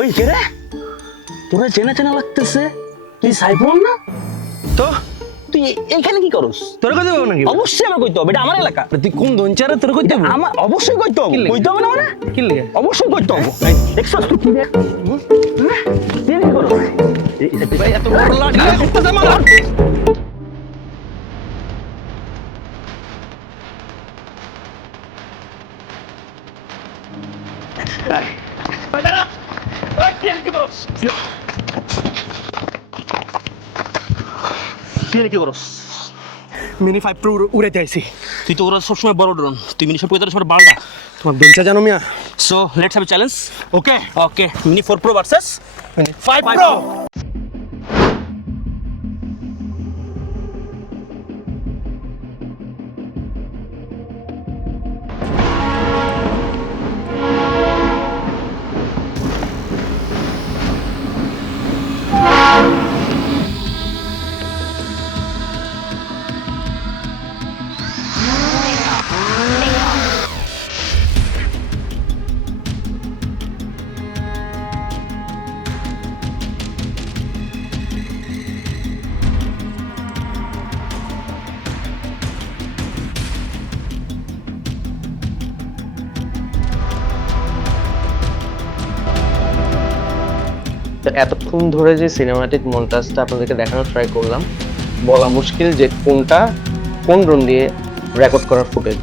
ওই কে রে, তোরা চেনা চেনা লাগতেছে, তুই সাইফুল না? তো তুই এইখানে কি করস? তোর কথা বলবো নাকি? অবশ্যই আমার কইতে হবে, এটা আমার এলাকা। তুই কোন দঞ্চারে তোর কইতে হবে? আমার অবশ্যই কইতে হবে। কি লেগে? কইতে হবে না মানে? কি লাগে? অবশ্যই কইতে হবে। দেখছস তুই কি দেখ? তুই কি করস? ভাই এত বড় লাঠি নিয়ে করতেছে মারা। তুই কি করস? মিনি 5 প্রো উড়াইতে আইছি। তুই তো ওরা সবসময় বড় ড্রোন, তুই মিনি সব কইতে সবার বালডা। তোমার বেঞ্চা জানো মিয়া? So let's have a challenge. Okay okay, mini 4 pro versus 5 pro. তো এতক্ষণ ধরে যে সিনেমাটিক মন্টাজটা আপনাদেরকে দেখানোর ট্রাই করলাম, বলা মুশকিল যে কোনটা কোন ড্রোন দিয়ে রেকর্ড করার ফুটেজ।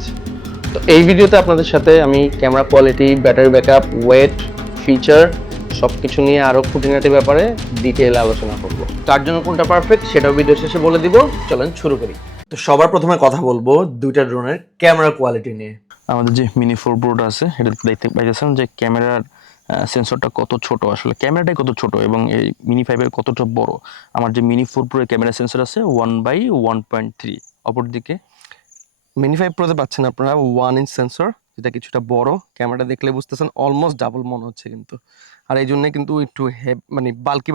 তো এই ভিডিওতে আপনাদের সাথে আমি camera quality, battery backup, weight, feature সব কিছু নিয়ে আরও খুঁটিনাটি ব্যাপারে ডিটেইলে আলোচনা করব। তার জন্য কোনটা পারফেক্ট সেটাও ভিডিও শেষে বলে দিব। চলেন শুরু করি। তো সবার প্রথমে কথা বলবো দুইটা ড্রোনের ক্যামেরা কোয়ালিটি নিয়ে। আমাদের যে মিনি 4 প্রোটা আছে এটা দেখতে পাইতেছেন যে ক্যামেরার সেন্সরটা কত ছোট, আসলে ক্যামেরাটাই কত ছোট এবং এই মিনি 5 এর কতটা বড়। আমার যে মিনি 4 প্রো এর ক্যামেরা সেন্সর আছে 1/1.3, অপরদিকে মিনি 5 প্রোতে পাচ্ছেন আপনারা 1 ইঞ্চ সেন্সর, যেটা কিছুটা বড়। ক্যামেরাটা দেখলে বুঝতেছেন অলমোস্ট ডাবল মনে হচ্ছে কিন্তু, আর এই জন্য কিন্তু একটু মানে বাল্কি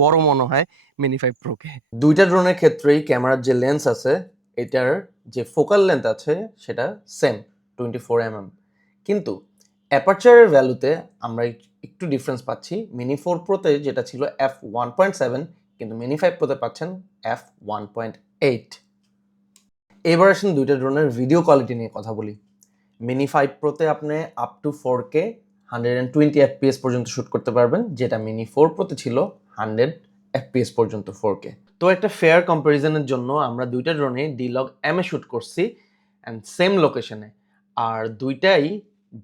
বড় মনে হয় মিনি 5 প্রোকে। দুইটা ড্রোনের ক্ষেত্রেই ক্যামেরার যে লেন্স আছে এটার যে ফোকাল লেন্থ আছে সেটা সেম 24 mm, কিন্তু অ্যাপারচারের ভ্যালুতে আমরা একটু ডিফারেন্স পাচ্ছি। মিনি 4 প্রোতে যেটা ছিল f1.7, কিন্তু মিনি 5 প্রোতে পাচ্ছেন f1.8। এবার আসেন দুইটা ড্রোনের ভিডিও কোয়ালিটি নিয়ে কথা বলি। মিনি 5 প্রোতে আপনি আপ টু 4K 120 FPS পর্যন্ত শ্যুট করতে পারবেন, যেটা মিনি 4 প্রোতে ছিল 100 FPS পর্যন্ত 4K। তো একটা ফেয়ার কম্প্যারিজনের জন্য আমরা দুইটা ড্রোনে D-Log M এ শ্যুট করছি অ্যান্ড সেম লোকেশনে, আর দুইটাই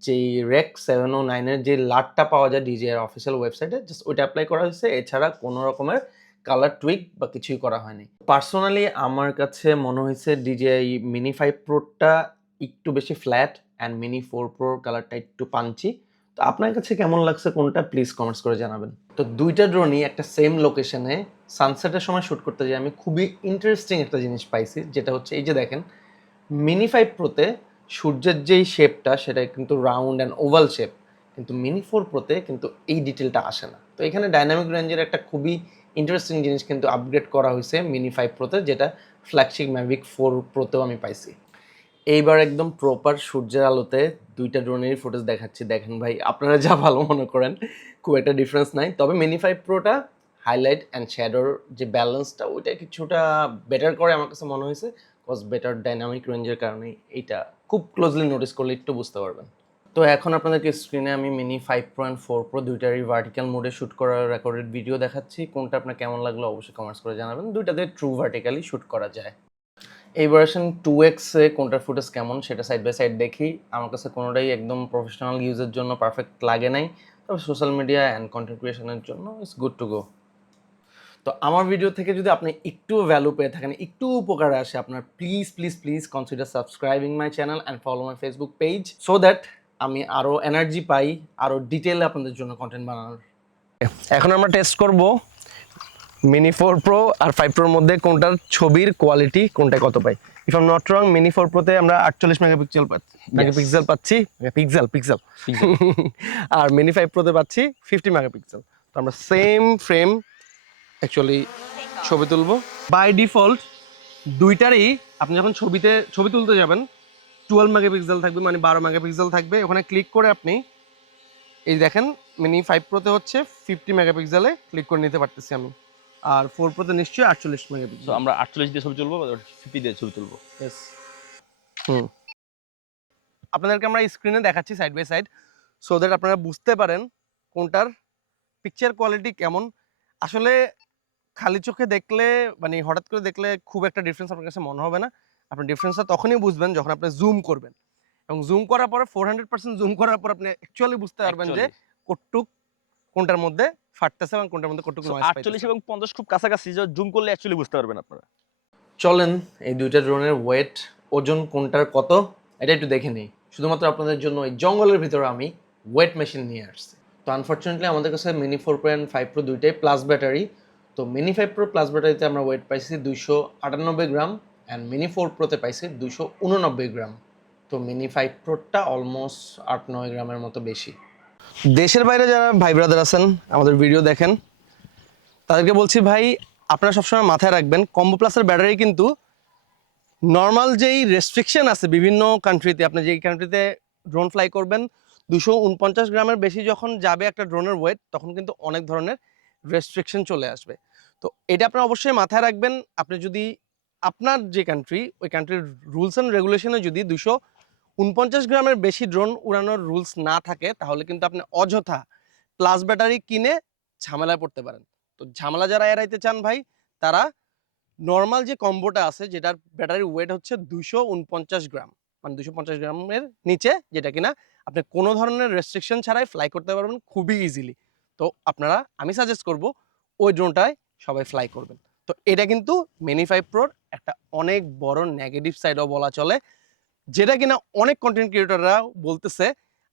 যেই রেক 709 এর যে লাটটা পাওয়া যায় DJI এর অফিসিয়াল ওয়েবসাইটে, জাস্ট ওইটা অ্যাপ্লাই করা হয়েছে। এছাড়া কোনো রকমের কালার টুইক বা কিছুই করা হয়নি। পার্সোনালি আমার কাছে মনে হয়েছে DJI মিনি 5 প্রোটা একটু বেশি ফ্ল্যাট অ্যান্ড মিনি 4 প্রোর কালারটা একটু পাঞ্চি। তো আপনার কাছে কেমন লাগছে কোনটা, প্লিজ কমেন্টস করে জানাবেন। তো দুইটা ড্রোনই একটা সেম লোকেশনে সানসেটের সময় শ্যুট করতে যাই আমি খুবই ইন্টারেস্টিং একটা জিনিস পাইছি, যেটা হচ্ছে এই যে দেখেন মিনি 5 প্রোতে সূর্যের যেই শেপটা সেটা কিন্তু রাউন্ড অ্যান্ড ওভাল শেপ, কিন্তু মিনি 4 প্রোতে কিন্তু এই ডিটেলটা আসে না। তো এখানে ডাইনামিক রেঞ্জের একটা খুবই ইন্টারেস্টিং জিনিস কিন্তু আপগ্রেড করা হয়েছে মিনি 5 প্রোতে, যেটা ফ্ল্যাগশিপ ম্যাভিক 4 প্রোতেও আমি পাইছি। এইবার একদম প্রপার সূর্যের আলোতে দুইটা ড্রোনেরই ফুটেজ দেখাচ্ছি। দেখেন ভাই, আপনারা যা ভালো মনে করেন, খুব একটা ডিফারেন্স নাই। তবে মিনি 5 প্রোটা হাইলাইট অ্যান্ড শ্যাডোর যে ব্যালেন্সটা ওইটা কিছুটা বেটার করে আমার কাছে মনে হয়েছে, কজ বেটার ডাইনামিক রেঞ্জের কারণে এইটা খুব ক্লোজলি নোটিস করলে একটু বুঝতে পারবেন। তো এখন আপনাদেরকে স্ক্রিনে আমি মিনি 5 প্রো অ্যান্ড 4 প্রো দুইটারই ভার্টিক্যাল মোডে শ্যুট করার রেকর্ডেড ভিডিও দেখাচ্ছি। কোনটা আপনার কেমন লাগলো অবশ্যই কমেন্টস করে জানাবেন। দুইটাতে ট্রু ভার্টিক্যালি শ্যুট করা যায়। এই ভার্সন 2x এ কোনটার ফুটেজ কেমন সেটা সাইড বাই সাইড দেখি। আমার কাছে কোনোটাই একদম প্রফেশনাল ইউজের জন্য পারফেক্ট লাগে নাই, তবে সোশ্যাল মিডিয়া অ্যান্ড কন্টেন্ট ক্রিয়েশনের জন্য ইটস গুড টু গো। তো আমার ভিডিও থেকে যদি আপনি একটু ভ্যালু পেয়ে থাকেন, একটু উপকারে আসে আপনার, please please please consider subscribing my channel and follow my Facebook page, so that আমি আরও এনার্জি পাই আরও ডিটেলে আপনাদের জন্য কন্টেন্ট বানানোর। এখন আমরা টেস্ট করব মিনি 4 প্রো আর 5 প্রোর মধ্যে কোনটার ছবির কোয়ালিটি কোনটা কত পাই। If I am not wrong, mini 4 প্রোতে আমরা 48 মেগাপিক্সেল পাচ্ছি, পিক্সেল আর মিনি 5 প্রোতে পাচ্ছি 50 মেগাপিক্সেল। তো আমরা সেম ফ্রেম অ্যাকচুয়ালি ছবি তুলবো। বাই ডিফল্ট দুইটারই আপনি যখন ছবি তুলতে যাবেন 12 মেগাপিক্সেল থাকবে, মানে 12 মেগাপিক্সেল থাকবে। ওখানে ক্লিক করে আপনি এই দেখেন মিনি 5 প্রোতে হচ্ছে 50 মেগাপিক্সেলে ক্লিক করে নিতে পারতেছি আমি, আর 4 প্রোতে নিশ্চয়ই 48 তো মেগাপিক্সেল। আমরা 48 দিয়ে ছবি তুলবো, 50 দিয়ে ছবি তুলবো। হুম, আপনাদেরকে আমরা স্ক্রিনে দেখাচ্ছি side by side, so that আপনারা বুঝতে পারেন কোনটার পিকচার কোয়ালিটি কেমন। আসলে খালি চোখে দেখলে, মানে হঠাৎ করে দেখলে খুব একটা ডিফারেন্স আপনার কাছে মনে হবে না। আপনি ডিফারেন্সটা তখনই বুঝবেন যখন আপনি জুম করবেন, এবং জুম করার পরে 400% জুম করার পর আপনি অ্যাকচুয়ালি বুঝতে পারবেন যে কতটুক কোনটার মধ্যে ফাটতেছে এবং কোনটার মধ্যে কতটুকু নয়েজ 48 পাইতেছে। এবং 50 খুব কাছাকাছি, যে জুম করলে অ্যাকচুয়ালি বুঝতে পারবেন আপনারা। চলেন এই দুইটা ড্রোনের ওয়েট, ওজন কোনটার কত এটা একটু দেখে নিই। শুধুমাত্র আপনাদের জন্য এই জঙ্গলের ভিতরে আমি ওয়েট মেশিন নিয়ে আসছি। তো আনফর্চুনেটলি আমাদের কাছে মিনি 4 প্রো অ্যান্ড 5 প্রো দুইটাই প্লাস ব্যাটারি। তো মিনি 5 প্রো প্লাস ব্যাটারিতে আমরা ওয়েট পাইছি 298 গ্রাম, অ্যান্ড মিনি 4 প্রোতে পাইছি 289 গ্রাম। তো মিনি 5 প্রোটা অলমোস্ট 8-9 গ্রামের মতো বেশি। দেশের বাইরে যারা ভাই ব্রাদার আছেন আমাদের ভিডিও দেখেন, তাদেরকে বলছি ভাই আপনারা সবসময় মাথায় রাখবেন কম্বো প্লাসের ব্যাটারি কিন্তু নর্মাল যেই রেস্ট্রিকশন আছে বিভিন্ন কান্ট্রিতে, আপনি যেই কান্ট্রিতে ড্রোন ফ্লাই করবেন 249 গ্রামের বেশি যখন যাবে একটা ড্রোনের ওয়েট, তখন কিন্তু অনেক ধরনের রেস্ট্রিকশন চলে আসবে। তো এটা আপনারা অবশ্যই মাথায় রাখবেন। আপনি যদি আপনার যে কান্ট্রি, ওই কান্ট্রির রুলস অ্যান্ড রেগুলেশনে যদি 249 গ্রামের বেশি ড্রোন উড়ানোর রুলস না থাকে, তাহলে কিন্তু আপনি অযথা প্লাস ব্যাটারি কিনে ঝামেলায় পড়তে পারেন। তো ঝামেলা যারা এড়াইতে চান ভাই, তারা নর্মাল যে কম্বোটা আছে, যেটার ব্যাটারি ওয়েট হচ্ছে 249 গ্রাম, মানে 250 গ্রামের নিচে, যেটা কিনা আপনি কোনো ধরনের রেস্ট্রিকশন ছাড়াই ফ্লাই করতে পারবেন খুবই ইজিলি। তো আপনারা, আমি সাজেস্ট করব ওই ড্রোনটায় সবাই ফ্লাই করবেন। তো এটা কিন্তু মিনি 5 প্রোর একটা অনেক বড় নেগেটিভ সাইডও বলা চলে, যেটা কিনা অনেক কন্টেন্ট ক্রিয়েটররা বলতেছে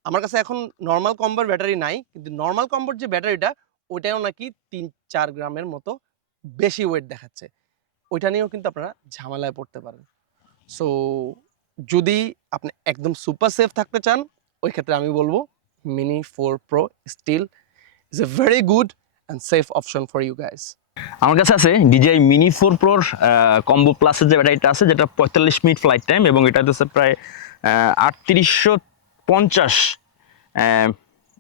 আমার কাছে এখন নর্মাল কম্বোর ব্যাটারি নাই, কিন্তু নর্মাল কম্বোর যে ব্যাটারিটা ওইটাও নাকি 3-4 গ্রামের মতো বেশি ওয়েট দেখাচ্ছে। ওইটা নিয়েও কিন্তু আপনারা ঝামেলায় পড়তে পারেন। সো যদি আপনি একদম সুপার সেফ থাকতে চান, ওই ক্ষেত্রে আমি বলবো mini 4 pro still is a very good and safe option for you guys. আমার কাছে আছে DJI মিনি 4 প্রোর কম্বো প্লাসের যে ব্যাটারিটা আছে, যেটা 45 মিনিট ফ্লাইট টাইম, এবং এটা হচ্ছে প্রায় 3850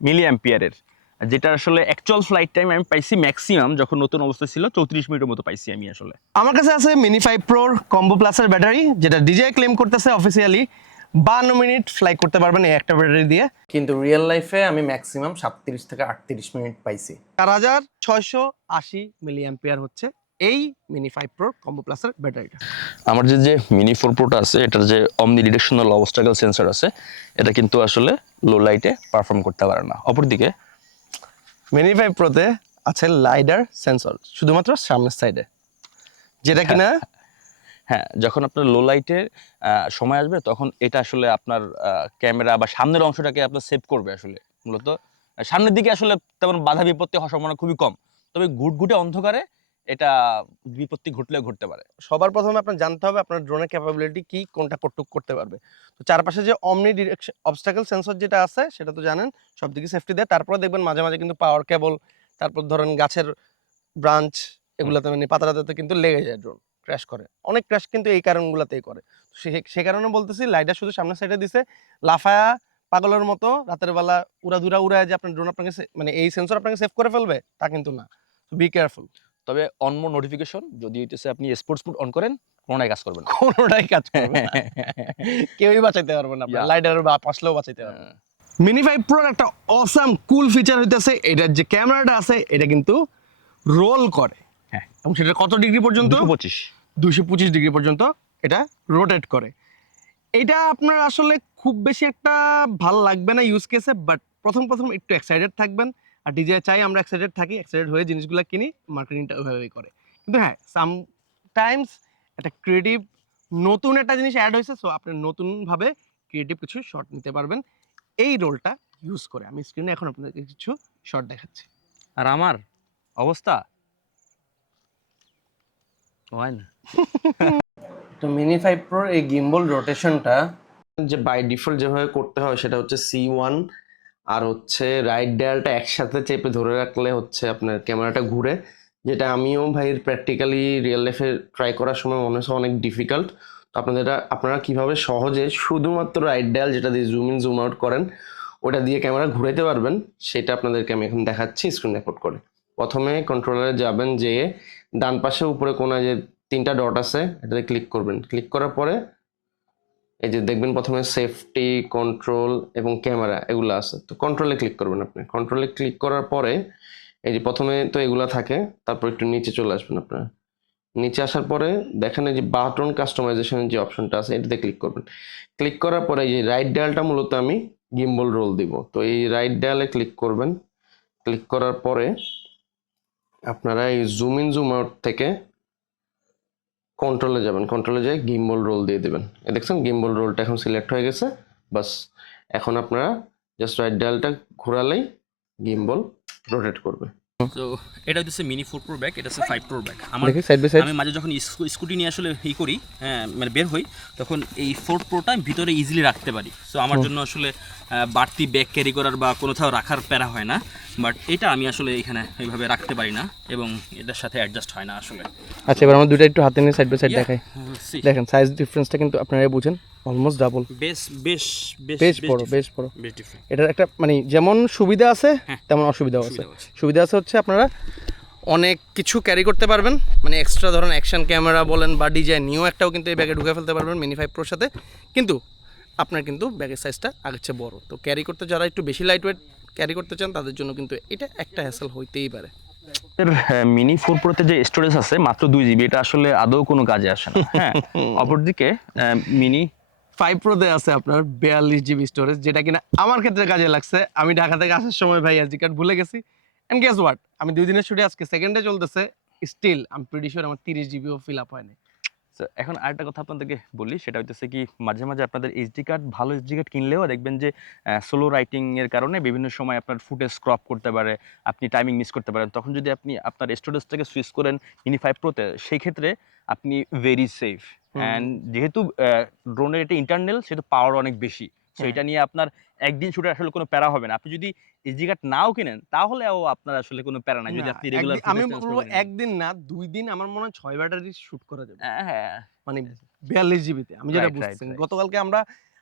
মিলি অ্যাম্পিয়ারের, যেটা আসলে অ্যাকচুয়াল ফ্লাইট টাইম আমি পাইছি ম্যাক্সিমাম যখন নতুন অবস্থা ছিল 34 মিনিটের মতো পাইছি আমি আসলে। আমার কাছে আছে মিনি 5 প্রোর কম্বো প্লাসের ব্যাটারি, যেটা DJI ক্লেম করতেছে অফিসিয়ালি 52 মিনিট ফ্লাই করতে পারবেন এই একটা ব্যাটারি দিয়ে, কিন্তু রিয়েল লাইফে আমি ম্যাক্সিমাম 37 থেকে 38 মিনিট পাইছি। 4680 মিলি অ্যাম্পিয়ার হচ্ছে এই মিনি 5 প্রোর কম্বো প্লাসের ব্যাটারিটা। আমার যে মিনি 4 প্রোটা আছে, এটার যে অমনি ডিরেকশনাল অবস্টাকল সেন্সর আছে, এটা কিন্তু আসলে লো লাইটে পারফর্ম করতে পারে না। অপরদিকে মিনি 5 প্রোতে আছে লাইডার সেন্সর শুধুমাত্র সামনের সাইডে, যেটা কিনা হ্যাঁ, যখন আপনার লো লাইটের সময় আসবে, তখন এটা আসলে আপনার ক্যামেরা বা সামনের অংশটাকে আপনার সেভ করবে। আসলে মূলত সামনের দিকে আসলে তেমন বাধা বিপত্তি হওয়ার সম্ভাবনা খুবই কম, তবে ঘুটঘুটে অন্ধকারে এটা বিপত্তি ঘটলেও ঘটতে পারে। সবার প্রথমে আপনার জানতে হবে আপনার ড্রোনের ক্যাপাবিলিটি কি, কোনটা কতটুকু করতে পারবে। তো চারপাশে যে অমনি ডিরেকশন অবস্টাকল সেন্সর যেটা আছে, সেটা তো জানেন সব দিকে সেফটি দেয়। তারপরে দেখবেন মাঝে মাঝে কিন্তু পাওয়ার কেবল, তারপর ধরেন গাছের ব্রাঞ্চ, এগুলাতে মানে পাতাটাতে কিন্তু লেগে যায়, ড্রোন ক্র্যাশ করে। অনেক ক্র্যাশ কিন্তু এই কারণগুলোতেই করে। সে কারণে বলতেছি লাইডার শুধু সামনের সাইডে দিছে, লাফায়া পাগলের মতো রাতের বেলা উড়াধুরা উড়ায় যে আপনার ড্রোন আপনাকে মানে এই সেন্সর আপনাকে সেভ করে ফেলবে, তা কিন্তু না। Be careful. তবে অনমোড নোটিফিকেশন যদি হইতেছে আপনি স্পোর্টস মোড অন করেন, কোনোটাই কাজ করবে না। কোনোটাই কাজ করবে না, কেউই বাঁচাইতে পারবে না, আপনার লাইডার বা আসলেও বাঁচাইতে পারবে না। মিনি 5 প্রোর একটা অসাম কুল ফিচার হইতেছে এটার যে ক্যামেরাটা আছে, এটা কিন্তু রোল করে। হ্যাঁ, এবং সেটা কত ডিগ্রি পর্যন্ত? 225। 225 ডিগ্রি পর্যন্ত এটা রোটেট করে। এটা আপনার আসলে খুব বেশি একটা ভালো লাগবে না ইউজ কেসে, বাট প্রথম একটু এক্সাইটেড থাকবেন। আর ডিজে চাই আমরা এক্সাইটেড থাকি, এক্সাইটেড হয়ে জিনিসগুলো কিনি, মার্কেটিংটা ওইভাবেই করে। কিন্তু হ্যাঁ, সামটাইমস একটা ক্রিয়েটিভ নতুন একটা জিনিস অ্যাড হয়েছে, সো আপনি নতুনভাবে ক্রিয়েটিভ কিছু শট নিতে পারবেন এই রোলটা ইউজ করে। আমি স্ক্রিনে এখন আপনাদেরকে কিছু শট দেখাচ্ছি। আর আমার অবস্থা হয় না। তো মিনি 5 প্রো এই গিম্বল রোটেশনটা যে বাই ডিফল্ট যেভাবে করতে হয়, সেটা হচ্ছে C1 আর হচ্ছে রাইট ডায়ালটা একসাথে চেপে ধরে রাখলে হচ্ছে আপনার ক্যামেরাটা ঘুরে, যেটা আমিও ভাই প্র্যাকটিক্যালি রিয়েল লাইফে ট্রাই করার সময় মনে হচ্ছে অনেক ডিফিকাল্ট। তো আপনারা কিভাবে সহজে শুধুমাত্র রাইট ডায়াল যেটা দিয়ে জুম ইন জুম আউট করেন ওটা দিয়ে ক্যামেরা ঘুরাইতে পারবেন, সেটা আপনাদেরকে আমি এখন দেখাচ্ছি স্ক্রিন রেকর্ড করে। প্রথমে কন্ট্রোলারে যাবেন, যেয়ে ডান পাশে উপরে কোনায় যে 3টা ডট আছে এটাতে ক্লিক করবেন। ক্লিক করার পরে এই যে দেখবেন প্রথমে সেফটি, কন্ট্রোল এবং ক্যামেরা এগুলো আছে। তো কন্ট্রোলে ক্লিক করবেন। আপনি কন্ট্রোলে ক্লিক করার পরে এই যে প্রথমে তো এগুলা থাকে, তারপর একটু নিচে চলে আসবেন। আপনারা নিচে আসার পরে দেখেন এই যে বাটন কাস্টমাইজেশনের যে অপশনটা আছে এটাতে ক্লিক করবেন। ক্লিক করার পরে এই যে রাইট ডায়ালটা মূলত আমি গিম্বল রোল দিব, তো এই রাইট ডায়ালে ক্লিক করবেন। ক্লিক করার পরে আপনারা এই জুম ইন জুম আউট থেকে কন্ট্রোলে যাবেন, কন্ট্রোলে যেয়ে গিম্বল রোল দিয়ে দেবেন। দেখছেন গিম্বল রোলটা এখন সিলেক্ট হয়ে গেছে। বাস এখন আপনারা জাস্ট রাইট ডায়ালটা ঘোরালেই গিম্বল রোটেট করবে। তো এটা হচ্ছে মিনি 4 প্রো ব্যাগ, এটা হচ্ছে 5 প্রো ব্যাগ। আমার দেখি সাইড বাই সাইড। আমি মাঝে যখন স্কুটি নিয়ে আসলে করি, হ্যাঁ মানে বের হই, তখন এই 4 প্রোটা ভিতরে ইজিলি রাখতে পারি। সো আমার জন্য আসলে বাড়তি ব্যাগ ক্যারি করার বা কোথাও রাখার প্যারা হয় না। বাট এটা আমি আসলে এখানে এইভাবে রাখতে পারি না এবং এটার সাথে অ্যাডজাস্ট হয় না আসলে। আচ্ছা, এবার আমরা দুটো একটু হাতে নিয়ে সাইড বাই সাইড দেখাই। See, দেখেন সাইজ ডিফারেন্সটা কিন্তু আপনারা বুঝেন, অলমোস্ট ডাবল। বেশ বেশ বেশ বেশ বড়, বেশ বড়। বেশ ডিফারেন্ট। এটার একটা মানে যেমন সুবিধা আছে হ্যাঁ, তেমন অসুবিধাও আছে। অসুবিধাও আছে। সুবিধা আছে হচ্ছে আপনারা অনেক কিছু ক্যারি করতে পারবেন, মানে এক্সট্রা ধরেন অ্যাকশন ক্যামেরা বলেন বা ডিজাইন নিউ একটাও কিন্তু এই ব্যাগে ঢুকে ফেলতে পারবেন মিনি 5 প্রোর সাথে। কিন্তু আপনার কিন্তু ব্যাগের সাইজটা আগের চেয়ে বড়, তো ক্যারি করতে যারা একটু বেশি লাইট ওয়েট ক্যারি করতে চান তাদের জন্য কিন্তু এটা একটা হ্যাসেল হইতেই পারে। মিনি 4 প্রোতে যে স্টোরেজ আছে মাত্র 2 জিবি, এটা আসলে আদৌ কোনো কাজে আসে না। হ্যাঁ, অপরদিকে মিনি 5 প্রোতে আছে আপনার 42 জিবি স্টোরেজ, যেটা কিনা আমার ক্ষেত্রে কাজে লাগছে। আমি ঢাকা থেকে আসার সময় ভাই এসডি কার্ড ভুলে গেছি, এন্ড গেস হোয়াট, আমি 2 দিনের ছুটি, আজকে সেকেন্ডে চলতেছে, still I am pretty sure আমার 30 জিবিও ফিল আপ হয়নি। So, এখন আরেকটা কথা আপনাদেরকে বলি, সেটা হচ্ছে কি মাঝে মাঝে আপনাদের এইচডি কার্ড, ভালো এইচডি কার্ড কিনলেও দেখবেন যে স্লো রাইটিং এর কারণে বিভিন্ন সময় আপনার ফুটেজ ক্রপ করতে পারে, আপনি টাইমিং মিস করতে পারেন। তখন যদি আপনি আপনার স্টোরেজটাকে সুইচ করেন মিনি 5 প্রোতে, সেই ক্ষেত্রে আপনি ভেরি সেফ। অ্যান্ড যেহেতু ড্রোনের এটা ইন্টারনাল, সেহেতু পাওয়ার অনেক বেশি। সো এটা নিয়ে আপনার একদিন শুটে আসলে কোনো প্যারা হবে না। আপনি যদি এইচডি কার্ড নাও কিনেন তাহলেও আপনার আসলে কোনো প্যারা নাই, যদি আপনি রেগুলার আমি বলবো একদিন না 2 দিন, আমার মনে হয় 6 ব্যাটারি শুট করা যাবে। হ্যাঁ, মানে 42 জিবিতে আমি যেটা Right, বুঝছি। right. গতকালকে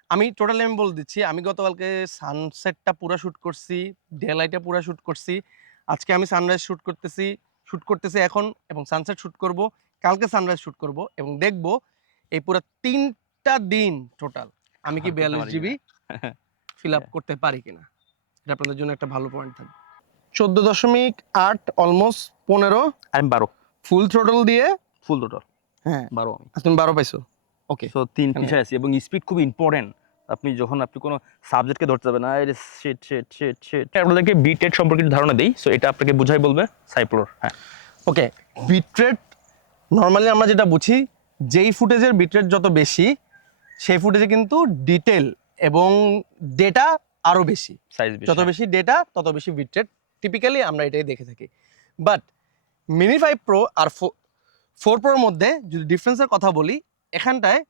আমি টোটালি আমি বলে দিচ্ছি, আমি গতকালকে সানসেটটা পুরা শুট করছি, ডে লাইটটা পুরা শুট করছি, আজকে আমি সানরাইজ শুট করতেছি এখন, এবং সানসেট শুট করব, কালকে সানরাইজ শুট করব, এবং দেখব এই পুরো 3টা দিন টোটাল আমি কি 42 জিবি ফিল আপ করতে পারি কিনা। এটা আপনাদের জন্য একটা ভালো পয়েন্ট থাকবে। 14.8 অলমোস্ট 15 আমি 12 ফুল থ্রোটল দিয়ে। ফুল টোটাল হ্যাঁ 12 আমি। তুমি 12 পাইছো, ওকে। সো 3 পিছায় আছি এবং স্পিড খুব ইম্পর্টেন্ট। আপনি যখন কোনো সাবজেক্টকে ধরতে যাবেন, আরে শিট আপনাদেরকে বিট রেট সম্পর্কে একটু ধারণা দেই। সো এটা আপনাকে বুঝাই বলবে সাইপ্লোর। হ্যাঁ, ওকে। বিটরেট নর্মালি আমরা যেটা বুঝি, যেই ফুটেজের বিটরেট যত বেশি সেই ফুটেজে কিন্তু ডিটেল এবং ডেটা আরো বেশি, সাইজ যত বেশি ডেটা তত বেশি বিটরেট, টিপিক্যালি আমরা এটাই দেখে থাকি। বাট মিনি 5 প্রো আর 4 প্রোর মধ্যে যদি ডিফারেন্সের কথা বলি, এখানটায়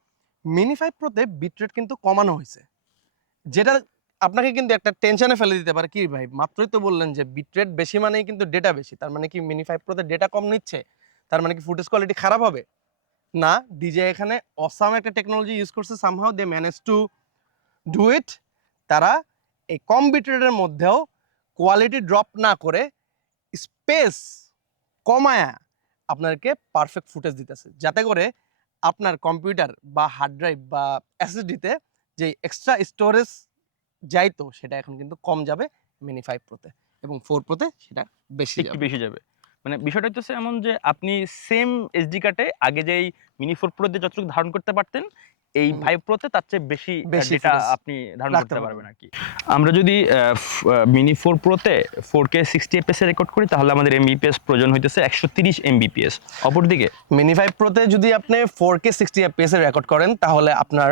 মিনি 5 প্রোতে বিটরেট কিন্তু কমানো হয়েছে, যেটা আপনাকে কিন্তু একটা টেনশনে ফেলে দিতে পারে। কি ভাই, মাত্রই তো বললেন যে বিটরেট বেশি মানেই কিন্তু ডেটা বেশি, তার মানে কি মিনি 5 প্রোতে ডেটা কম নিচ্ছে, তার মানে কি ফুটেজ কোয়ালিটি খারাপ হবে? না, ডিজে এখানে অসাম একটা টেকনোলজি ইউজ করছে, somehow they manage to do it. তারা এই কম বিটরেটের মধ্যেও কোয়ালিটি ড্রপ না করে স্পেস কমায়া আপনাকে পারফেক্ট ফুটেজ দিতেছে, যাতে করে আপনার কম্পিউটার বা হার্ড ড্রাইভ বা এসএসডিতে যে এক্সট্রা স্টোরেজ যাইতো সেটা এখন কিন্তু কম যাবে মিনি 5 প্রোতে, এবং 4 প্রোতে সেটা বেশি একটু যাবে। বেশি যাবে। মানে বিষয়টা হচ্ছে এমন যে আপনি সেম এসডি কার্ডে আগে যেই মিনি 4 প্রো দিয়ে যতটুকু ধারণ করতে পারতেন, এই 5 প্রোতে তার চেয়ে বেশি ডেটা footage আপনি ধারণ রাখতে করতে পারবেন। পারবেন আর কি। আমরা যদি মিনি 4 প্রোতে 4K 60 fps এ রেকর্ড করি, তাহলে আমাদের এমবিপিএস প্রয়োজন হইতেছে 130 এমবিপিএস। অপরদিকে মিনি 5 প্রোতে যদি আপনি 4K 60 fps এ রেকর্ড করেন, তাহলে আপনার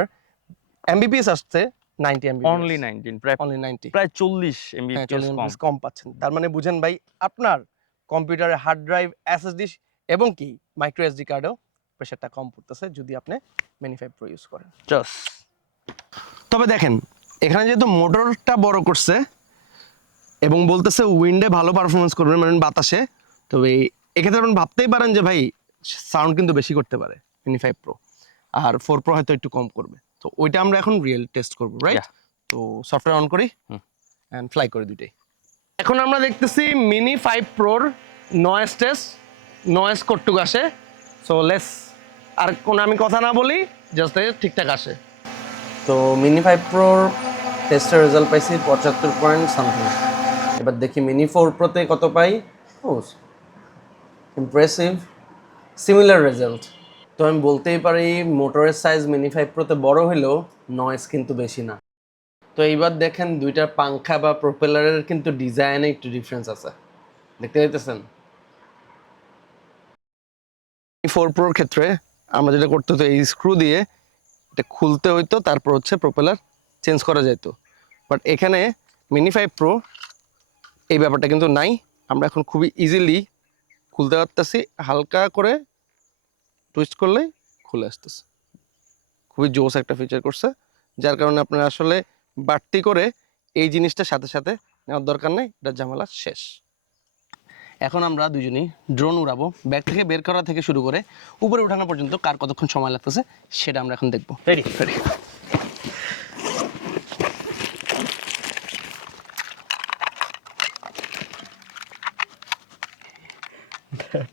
এমবিপিএস আসছে 90 এমবিপিএস, অনলি 19, প্রায় অনলি 90, প্রায় 40 হ্যাঁ এমবিপিএস 40 কম। MBPS কম পাচ্ছেন। তার মানে বুঝেন ভাই, আপনার কম্পিউটারে হার্ড ড্রাইভ, এসএসডি এবং কি মাইক্রো এসডি কার্ডেও প্রেসারটা কম পড়তেছে যদি আপনি মিনি 5 প্রো ইউজ করেন। জাস্ট তবে দেখেন, এখানে যেহেতু মোটরটা বড় করছে এবং বলতেছে উইন্ডে ভালো পারফরমেন্স করবে, মানে বাতাসে, তবে এক্ষেত্রে আপনি ভাবতেই পারেন যে ভাই সাউন্ড কিন্তু বেশি করতে পারে মিনি 5 প্রো। আর 4 Pro হয়তো একটু কম করবে। তো ওইটা আমরা এখন রিয়েল টেস্ট করব, রাইট? Yeah. তো সফটওয়্যার অন করি এন্ড ফ্লাই করি দুইটাই। এখন আমরা দেখতেছি মিনি 5 Proর নয়েজ টেস্ট, নয়েজ কতটুকু আসে। সো লেটস, আর কোন আমি কথা না বলি, জাস্ট ঠিকঠাক আসে। তো মিনি 5 প্রোর টেস্টের রেজাল্ট পাইছি 75 পয়েন্ট সামথিং। এবার দেখি মিনি 4 প্রোতে কত পাই। ও ইমপ্রেসিভ, সিমিলার রেজাল্ট। তো আমি বলতেই পারি মোটরের সাইজ মিনি 5 প্রোতে বড় হলেও নয়েজ কিন্তু বেশি না। তো এইবার দেখেন দুইটার পাংখা বা প্রোপেলারের কিন্তু ডিজাইনে একটু ডিফারেন্স আছে, দেখতে পাইতেছেন? 4 Proর ক্ষেত্রে আমরা যেটা করতে হতো, এই স্ক্রু দিয়ে এটা খুলতে হইতো, তারপর হচ্ছে প্রোপেলার চেঞ্জ করা যেত। বাট এখানে মিনি 5 Pro এই ব্যাপারটা কিন্তু নাই। আমরা এখন খুবই ইজিলি খুলতে পারতেছি, হালকা করে টুইস্ট করলেই খুলে আসতেছে। খুবই জোস একটা ফিচার করছে, যার কারণে আপনারা আসলে বাড়তি করে এই জিনিসটা সাথে সাথে নেওয়ার দরকার নেই, এটা ঝামেলা শেষ। এখন আমরা দুজনেই ড্রোন উড়াবো। ব্যাগ থেকে বের করা থেকে শুরু করে উপরে উঠানো পর্যন্ত কার কতক্ষণ সময় লাগতেছে সেটা আমরা এখন দেখবো। রেডি?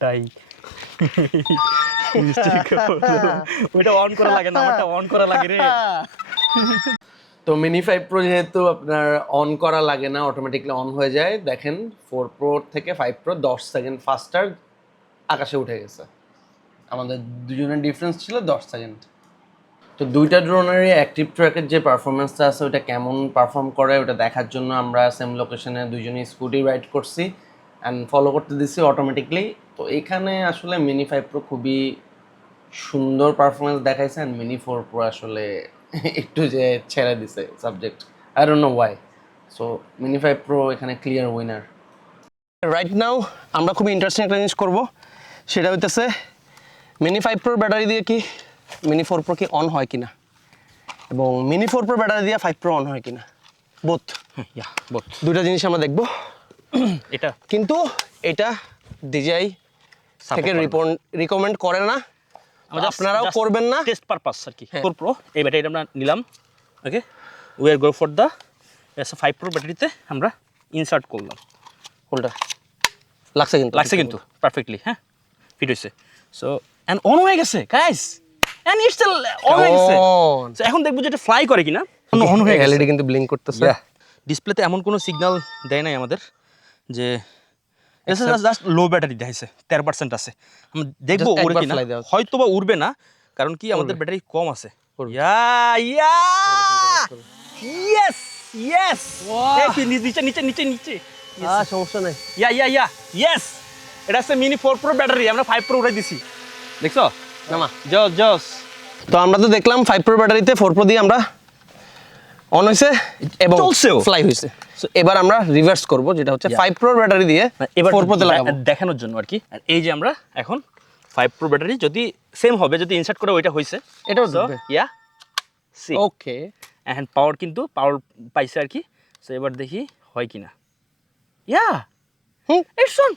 তাই ওইটা অন করা লাগে না, ওটা অন করা লাগে রে। তো মিনি 5 প্রো যেহেতু আপনার অন করা লাগে না, অটোমেটিকলি অন হয়ে যায়। দেখেন 4 প্রো থেকে 5 প্রো 10 সেকেন্ড ফাস্টার আকাশে উঠে গেছে। আমাদের দুজনের ডিফারেন্স ছিল 10 সেকেন্ড। তো দুইটা ড্রোনেরই অ্যাক্টিভ ট্র্যাকের যে পারফরমেন্সটা আছে ওটা কেমন পারফর্ম করে ওটা দেখার জন্য আমরা সেম লোকেশনে দুজনেই স্কুটি রাইড করছি অ্যান্ড ফলো করতে দিচ্ছি অটোমেটিকলি। তো এখানে আসলে মিনি 5 প্রো খুবই সুন্দর পারফরমেন্স দেখাইছে অ্যান্ড মিনি 4 প্রো আসলে একটু যে ছেড়ে দিছে subject, I don't know Y. So mini 5 pro এখানে ক্লিয়ার উইনার। রাইট নাও আমরা খুবই ইন্টারেস্টিং একটা জিনিস করবো, সেটা হইতেছে মিনি 5 প্রোর ব্যাটারি দিয়ে কি মিনি 4 প্রো কি অন হয় কিনা, এবং মিনি 4 প্রো ব্যাটারি দিয়ে 5 প্রো অন হয় কিনা। বোথ, বোথ দুইটা জিনিস আমরা দেখবো। এটা কিন্তু এটা DJI থেকে রিকমেন্ড করে না, আপনারাও করবেন না। টেস্ট পারপাস আর কি। 4 প্রো এই ব্যাটারিটা আমরা নিলাম। Okay, we are go for the 5 pro ব্যাটারিতে আমরা ইনসার্ট করলাম। কোনটা লাগছে কিন্তু পারফেক্টলি। হ্যাঁ, ফিট হয়েছে। সো এন্ড অন হয়ে গেছে গাইস, এন্ড ইটস অন হয়ে গেছে। সো এখন দেখবো যে এটা ফ্লাই করে কিনা। অন হয়ে গেছে, এলইডি কিন্তু ব্লিঙ্ক করতেছে। ডিসপ্লেতে এমন কোনো সিগন্যাল দেয় নাই আমাদের যে জাস্ট লো ব্যাটারি দেখাইছে, 13% আছে। আমরা দেখবো Just উড়ে একবার কিনা, fly দেওয়া। হয়তো বা উড়বে না, কারণ কি আমাদের ব্যাটারি কম আছে। ইয়েস নিচে নিচে নিচে নিচে সমস্যা নাই। ইয়েস, এটা হচ্ছে মিনি 4 প্রো ব্যাটারি, আমরা 5 প্রো উঠাই দিছি। দেখছো? নামা জস। তো আমরা তো দেখলাম 5 প্রো ব্যাটারিতে 4 প্রো দিয়ে আমরা অন হয়েছে এবং চলছেও, ফ্লাই হয়েছে। সো এবার আমরা রিভার্স করব, যেটা হচ্ছে 5 প্রো ব্যাটারি দিয়ে এবার 4 প্রোতে লাগাবো দেখানোর জন্য আর কি। আর এই যে আমরা এখন 5 প্রো ব্যাটারি যদি সেম হবে, যদি ইনসার্ট করে ওইটা হইছে, এটাও ঢুকবে। সি ওকে, এখন পাওয়ার কিন্তু পাওয়ার পাইছে আর কি। সো এবার দেখি হয় কিনা। It's on.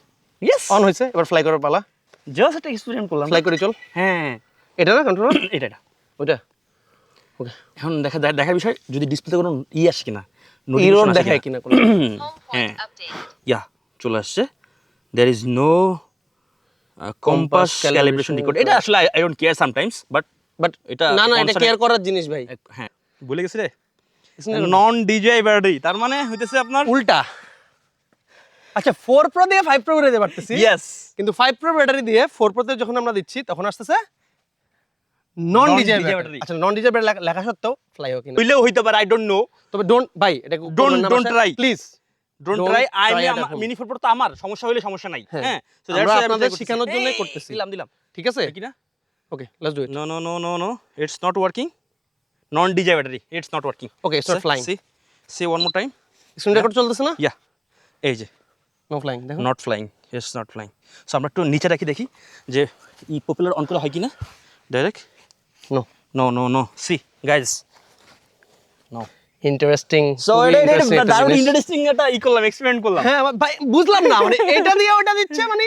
ইয়েস, অন হয়েছে। এবার ফ্লাই করার পালা। জাস্ট একটা এক্সপেরিমেন্ট করলাম। ফ্লাই করে চল। হ্যাঁ, এটা না কন্ট্রোলার, এটা ওটা এখন দেখার বিষয় যদি ডিসপ্লেতে কোনো আসে কিনা, ইরোর দেখায় কিনা কোনো। হ্যাঁ, চলে আসছে। There is no compass calibration record. এটা আসলে I don't care sometimes, but এটা না এটা কেয়ার করার জিনিস ভাই। হ্যাঁ, ভুলে গেছি রে। নন ডিজিআই ব্যাটারি, তার মানে হইতেছে আপনার উল্টা। আচ্ছা, 4 প্রো দিয়ে 5 প্রো দিতে পারতেছি, ইয়েস, কিন্তু 5 প্রো ব্যাটারি দিয়ে 4 প্রোতে যখন আমরা দিচ্ছি তখন আসতেছে নন ডিজিআই ব্যাটারি। আচ্ছা, নন ডিজিআই ব্যাটারি লেখা সত্ত্বেও ফ্লাই হয় কিনা হইলেও হইতে পারে, আই ডোন্ট নো। তবে ডোন্ট ভাই, এটা don't try please, don't try. Mini 4 pro তো আমার, সমস্যা হইলে সমস্যা নাই। হ্যাঁ, সো আমরা আপনাদের শেখানোর জন্যই করতেছি। দিলাম ঠিক আছে কি না? Okay, let's do it. No, it's not working. Non-DJI battery, it's not working. Okay, it's not flying. See one more time. Screen record চলতেছে না? Yeah, এই যে নো ফ্লাইং, দেখো। not flying, it's not flying. So আমরা একটু নিচে রাখি দেখি যে এই পপুলার অন করা হয় কিনা। Direct no. See guys, no. Interesting. So এটা দারুণ ইন্টারেস্টিং একটা করলাম, এক্সপেরিমেন্ট করলাম। হ্যাঁ ভাই, বুঝলাম না মানে এটা দিয়ে ওটা দিচ্ছে, মানে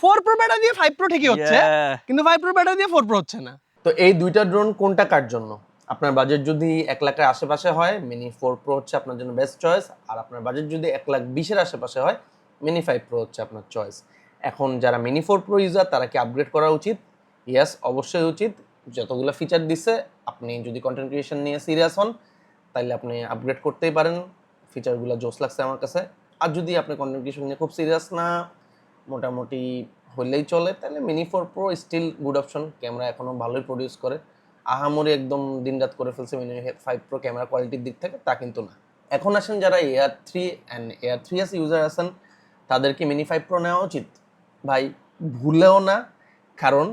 4 প্রো ব্যাটারি দিয়ে 5 প্রো ঠিকই হচ্ছে, Yeah. কিন্তু 5 প্রো ব্যাটারি দিয়ে 4 প্রো হচ্ছে না। তো এই দুইটা ড্রোন কোনটা কার জন্য? আপনার বাজেট যদি 1 লাখের আশেপাশে হয় মিনি 4 প্রো হচ্ছে আপনার জন্য বেস্ট চয়েস, আর আপনার বাজেট যদি 1,20,000-এর আশেপাশে হয় মিনি 5 প্রো হচ্ছে আপনার চয়েস। এখন যারা মিনি 4 প্রো ইউজার তারা কি আপগ্রেড করা উচিত? ইয়েস, অবশ্যই উচিত। যতগুলো ফিচার দিচ্ছে, আপনি যদি কন্টেন্ট ক্রিয়েশন নিয়ে সিরিয়াস হন তাহলে আপনি আপগ্রেড করতেই পারেন। ফিচারগুলো জোস লাগছে আমার কাছে। আর যদি আপনি কন্টেন্ট ক্রিয়েশন নিয়ে খুব সিরিয়াস না, মোটামুটি হলেই চলে, তাহলে mini 4 pro still good option. Camera এখনও ভালোই প্রডিউস করে, আহামরি একদম দিনরাত করে ফেলছে মিনি 5 প্রো ক্যামেরা কোয়ালিটির দিক থেকে তা কিন্তু না। এখন আসেন যারা AR3 অ্যান্ড AR3s ইউজার আছেন তাদেরকে মিনি 5 প্রো নেওয়া উচিত? ভাই ভুলেও না, কারণ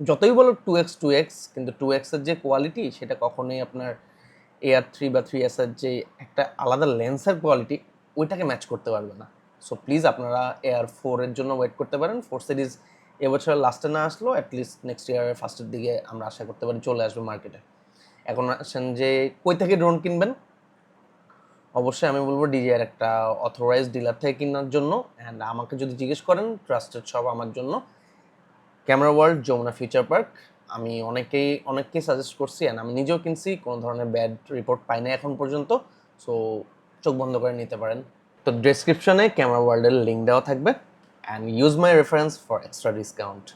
যতই বলো 2x কিন্তু 2x এর যে কোয়ালিটি সেটা কখনোই আপনার AR3 বা 3s এর যে একটা আলাদা লেন্সের কোয়ালিটি ওইটাকে ম্যাচ করতে পারবে না। সো প্লিজ আপনারা AR4 এর জন্য ওয়েট করতে পারেন। 4 সিরিজ এবছর লাস্টে না আসলো, অ্যাটলিস্ট নেক্সট ইয়ারের ফার্স্টের দিকে আমরা আশা করতে পারি চলে আসবে মার্কেটে। এখন আসেন যে কই থেকে ড্রোন কিনবেন, অবশ্যই আমি বলবো DJI একটা অথরাইজড ডিলার থেকে কেনার জন্য। অ্যান্ড আমাকে যদি জিজ্ঞেস করেন ট্রাস্টেড সব আমার জন্য camera world, Jamuna future park. আমি অনেককেই সাজেস্ট করছি অ্যান্ড আমি নিজেও কিনছি, কোনো ধরনের ব্যাড রিপোর্ট পাই না এখন পর্যন্ত। সো চোখ বন্ধ করে নিতে পারেন। তো ডেসক্রিপশনে ক্যামেরা ওয়ার্ল্ডের লিঙ্ক দেওয়া থাকবে and use my reference for extra discount.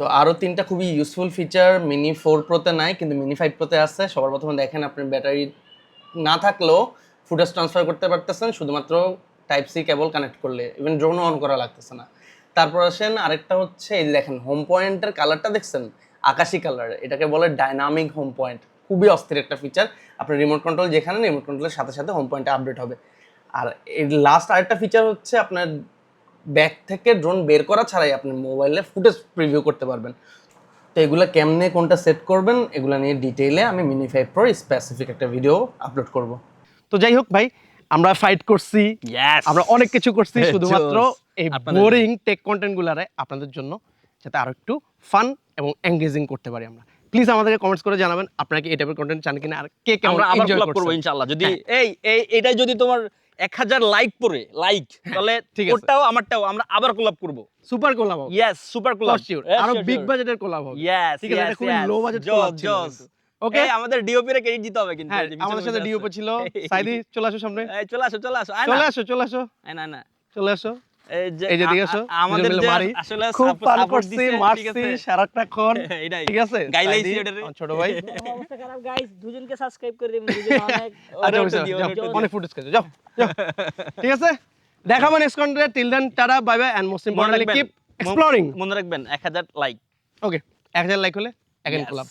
তো আরও 3টা খুবই ইউজফুল ফিচার মিনি 4 প্রোতে নাই কিন্তু মিনি 5 প্রোতে আছে। সবার প্রথমে দেখেন আপনি ব্যাটারি না থাকলেও ফুটেজ ট্রান্সফার করতে পারতেছেন শুধুমাত্র টাইপ সি কেবল কানেক্ট করলে, ইভেন ড্রোনও অন করা লাগতেছে না। তারপর আসেন আরেকটা হচ্ছে এই যে দেখেন হোম পয়েন্টের কালারটা দেখছেন, আকাশি কালার, এটাকে বলে ডাইনামিক হোম পয়েন্ট। খুবই অস্থির একটা ফিচার। আপনার রিমোট কন্ট্রোল যেখানে রিমোট কন্ট্রোলের সাথে সাথে হোম পয়েন্টে আপডেট হবে। আর এর লাস্ট আরেকটা ফিচার হচ্ছে আপনার ব্যাক থেকে ড্রোন বের করা ছাড়াই আপনি মোবাইলে ফুটেজ প্রিভিউ করতে পারবেন। তো এগুলো কেমনে কোনটা সেট করবেন এগুলো নিয়ে ডিটেইলে আমি মিনি 5 প্রো স্পেসিফিক একটা ভিডিও আপলোড করব। তো যাই হোক ভাই, আমরা ফাইট করছি, আমরা অনেক কিছু করছি শুধুমাত্র এই বোরিং টেক কন্টেন্ট গুলারে আপনাদের জন্য, যাতে আরো একটু ফান এবং এঙ্গেজিং করতে পারি আমরা। প্লিজ আমাদেরকে কমেন্টস করে জানাবেন আপনারা কি এই টাইপের কন্টেন্ট চান কিনা, আর কে কেমন আমরা আবার এনজয় কোলাব করব করছেন। ইনশাআল্লাহ। যদি এটাই যদি তোমার 1000 লাইক পড়ে তাহলে ঠিক আছে। ওটাও আমারটাও আমরা আবার কোলাব করব। সুপার কোলাব হবে, ইয়েস, সুপার কোলাব। আরো বিগ বাজেটের কোলাব হবে। ইয়েস, ঠিক আছে, এটা খুব লো বাজেট কোলাব ছিল। ওকে, আমাদের ডিওপি রে ক্রেডিট দিতে হবে কিন্তু। হ্যাঁ, আমাদের সাথে ডিওপি ছিল। সাইদি চলে আসো সামনে, এই চলে আসো চলে আসো এই না চলে আসো, এই যে দিকে আসো। আমাদের দুজন মিলে যে মারি, আসলে খুব ফান সাপোর্ট করছি, দিছে, ঠিক মারছি আছে? সারাক্ষণ, এটাই ঠিক আছে। গাইলাইছি সাইদি, এটারে। আমার ছোট ভাই। অবস্থা খারাপ গাইস, দুজনকে সাবস্ক্রাইব করে দিবেন, দুজন অনেক আচ্ছা, ওরে যাও, দিও, যাও, ওরে দিও। অনেক ফুটেজ খেয়েছো, যাও যাও। ঠিক আছে, দেখাবো নেক্সট কন্টেন্টে। Till then tata, bye bye, and most importantly keep exploring. মনে রাখবেন 1000 লাইক। ওকে, 1000 লাইক হলে এগেন কোলাব।